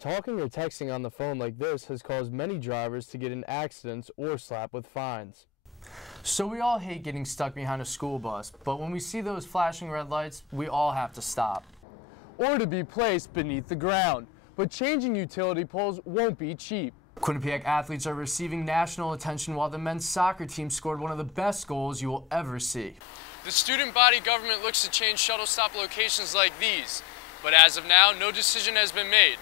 Talking or texting on the phone like this has caused many drivers to get in accidents or slapped with fines. So we all hate getting stuck behind a school bus, but when we see those flashing red lights, we all have to stop. Or to be placed beneath the ground. But changing utility poles won't be cheap. Quinnipiac athletes are receiving national attention while the men's soccer team scored one of the best goals you will ever see. The student body government looks to change shuttle stop locations like these, but as of now, no decision has been made.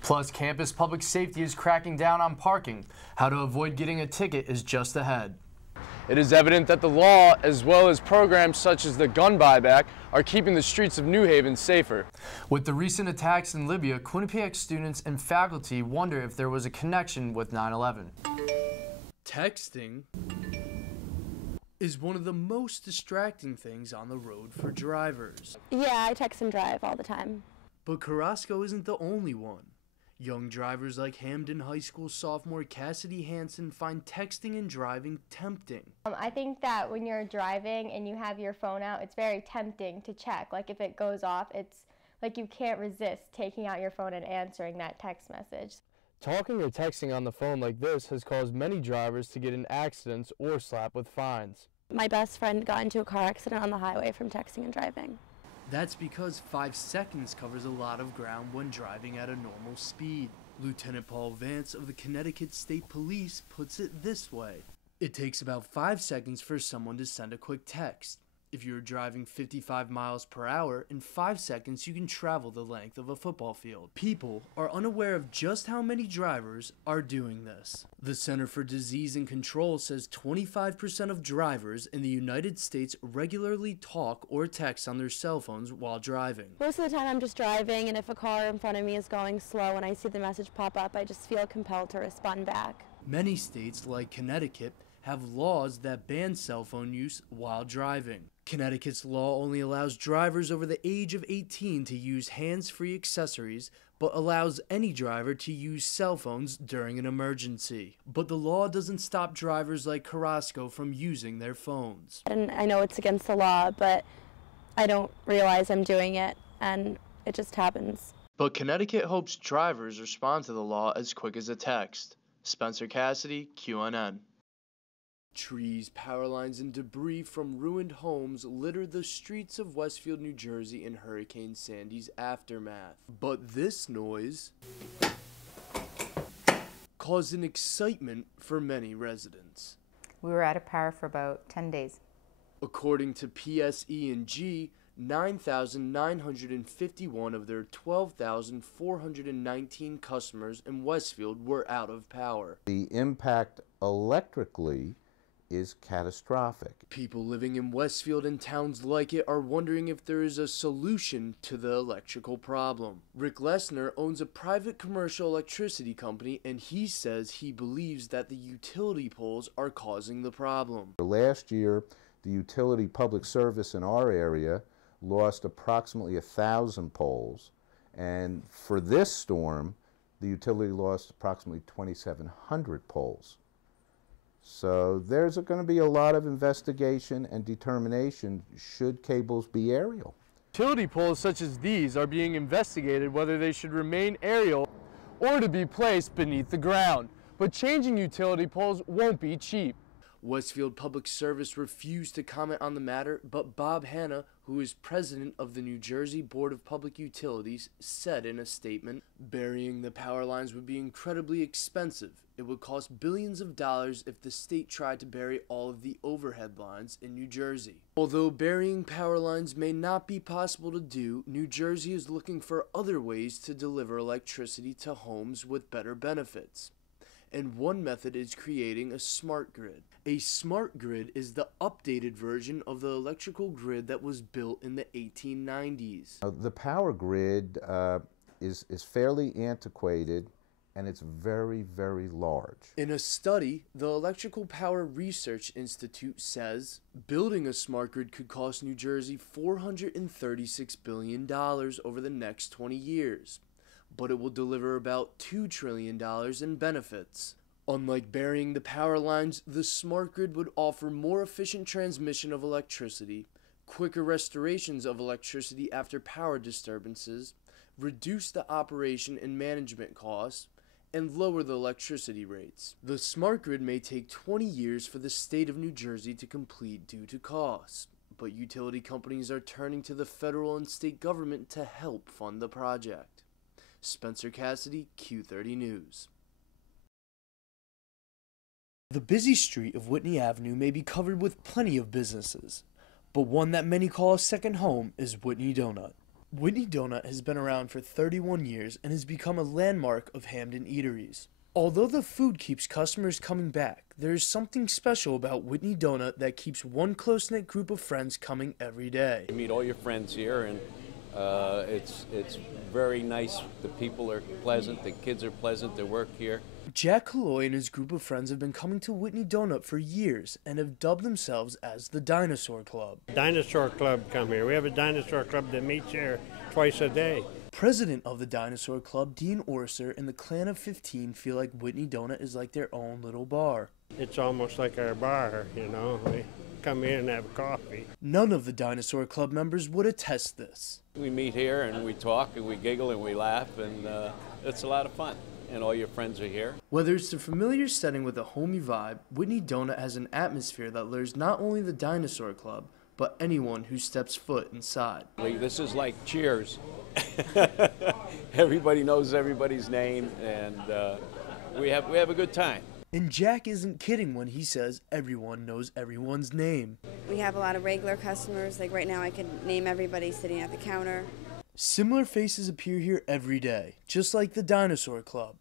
Plus, campus public safety is cracking down on parking. How to avoid getting a ticket is just ahead. It is evident that the law, as well as programs such as the gun buyback, are keeping the streets of New Haven safer. With the recent attacks in Libya, Quinnipiac students and faculty wonder if there was a connection with 9/11. Texting is one of the most distracting things on the road for drivers. Yeah, I text and drive all the time. But Carrasco isn't the only one. Young drivers like Hamden High School sophomore Cassidy find texting and driving tempting. I think that when you're driving and you have your phone out, it's very tempting to check. Like if it goes off, it's like you can't resist taking out your phone and answering that text message. Talking or texting on the phone like this has caused many drivers to get in accidents or slapped with fines. My best friend got into a car accident on the highway from texting and driving. That's because 5 seconds covers a lot of ground when driving at a normal speed. Lieutenant Paul Vance of the Connecticut State Police puts it this way. It takes about 5 seconds for someone to send a quick text. If you're driving 55 miles per hour, in 5 seconds you can travel the length of a football field. People are unaware of just how many drivers are doing this. The Center for Disease and Control says 25% of drivers in the United States regularly talk or text on their cell phones while driving. Most of the time I'm just driving, and if a car in front of me is going slow and I see the message pop up, I just feel compelled to respond back. Many states, like Connecticut, have laws that ban cell phone use while driving. Connecticut's law only allows drivers over the age of 18 to use hands-free accessories, but allows any driver to use cell phones during an emergency. But the law doesn't stop drivers like Carrasco from using their phones. And I know it's against the law, but I don't realize I'm doing it, and it just happens. But Connecticut hopes drivers respond to the law as quick as a text. Spencer Cassidy, QNN. Trees, power lines, and debris from ruined homes litter the streets of Westfield, New Jersey in Hurricane Sandy's aftermath. But this noise caused an excitement for many residents. We were out of power for about 10 days. According to PSE&G, 9,951 of their 12,419 customers in Westfield were out of power. The impact electrically is catastrophic. People living in Westfield and towns like it are wondering if there is a solution to the electrical problem. Rick Lesnar owns a private commercial electricity company, and he says he believes that the utility poles are causing the problem. Last year, the utility public service in our area lost approximately 1,000 poles, and for this storm, the utility lost approximately 2,700 poles. So there's going to be a lot of investigation and determination should cables be aerial. Utility poles such as these are being investigated whether they should remain aerial or to be placed beneath the ground. But changing utility poles won't be cheap. Westfield Public Service refused to comment on the matter, but Bob Hanna, who is president of the New Jersey Board of Public Utilities, said in a statement, "Burying the power lines would be incredibly expensive. It would cost billions of dollars if the state tried to bury all of the overhead lines in New Jersey. Although burying power lines may not be possible to do, New Jersey is looking for other ways to deliver electricity to homes with better benefits. And one method is creating a smart grid. A smart grid is the updated version of the electrical grid that was built in the 1890s. The power grid is fairly antiquated, and it's very, very large. In a study, the Electrical Power Research Institute says building a smart grid could cost New Jersey $436 billion over the next 20 years. But it will deliver about $2 trillion in benefits. Unlike burying the power lines, the smart grid would offer more efficient transmission of electricity, quicker restorations of electricity after power disturbances, reduce the operation and management costs, and lower the electricity rates. The smart grid may take 20 years for the state of New Jersey to complete due to costs, but utility companies are turning to the federal and state government to help fund the project. Spencer Cassidy, Q30 News. The busy street of Whitney Avenue may be covered with plenty of businesses, but one that many call a second home is Whitney Donut. Whitney Donut has been around for 31 years and has become a landmark of Hamden eateries. Although the food keeps customers coming back, there is something special about Whitney Donut that keeps one close-knit group of friends coming every day. You meet all your friends here, and it's very nice. The people are pleasant, the kids are pleasant, they work here. Jack Calloy and his group of friends have been coming to Whitney Donut for years and have dubbed themselves as the Dinosaur Club. Dinosaur Club come here. We have a dinosaur club that meets here twice a day. President of the Dinosaur Club, Dean Orser, and the Clan of 15 feel like Whitney Donut is like their own little bar. It's almost like our bar, you know. We come here and have coffee. None of the Dinosaur Club members would attest this. We meet here and we talk and we giggle and we laugh, and it's a lot of fun. And all your friends are here. Whether it's the familiar setting with a homey vibe, Whitney Donut has an atmosphere that lures not only the Dinosaur Club, but anyone who steps foot inside. This is like Cheers. Everybody knows everybody's name, and we have a good time. And Jack isn't kidding when he says everyone knows everyone's name. We have a lot of regular customers. Like right now I could name everybody sitting at the counter. Similar faces appear here every day, just like the Dinosaur Club.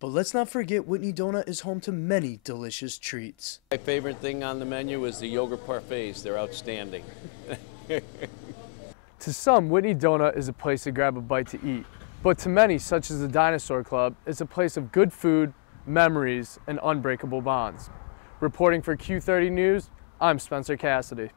But let's not forget Whitney Donut is home to many delicious treats. My favorite thing on the menu is the yogurt parfaits. They're outstanding. To some, Whitney Donut is a place to grab a bite to eat. But to many, such as the Dinosaur Club, it's a place of good food, memories, and unbreakable bonds. Reporting for Q30 News, I'm Spencer Cassidy.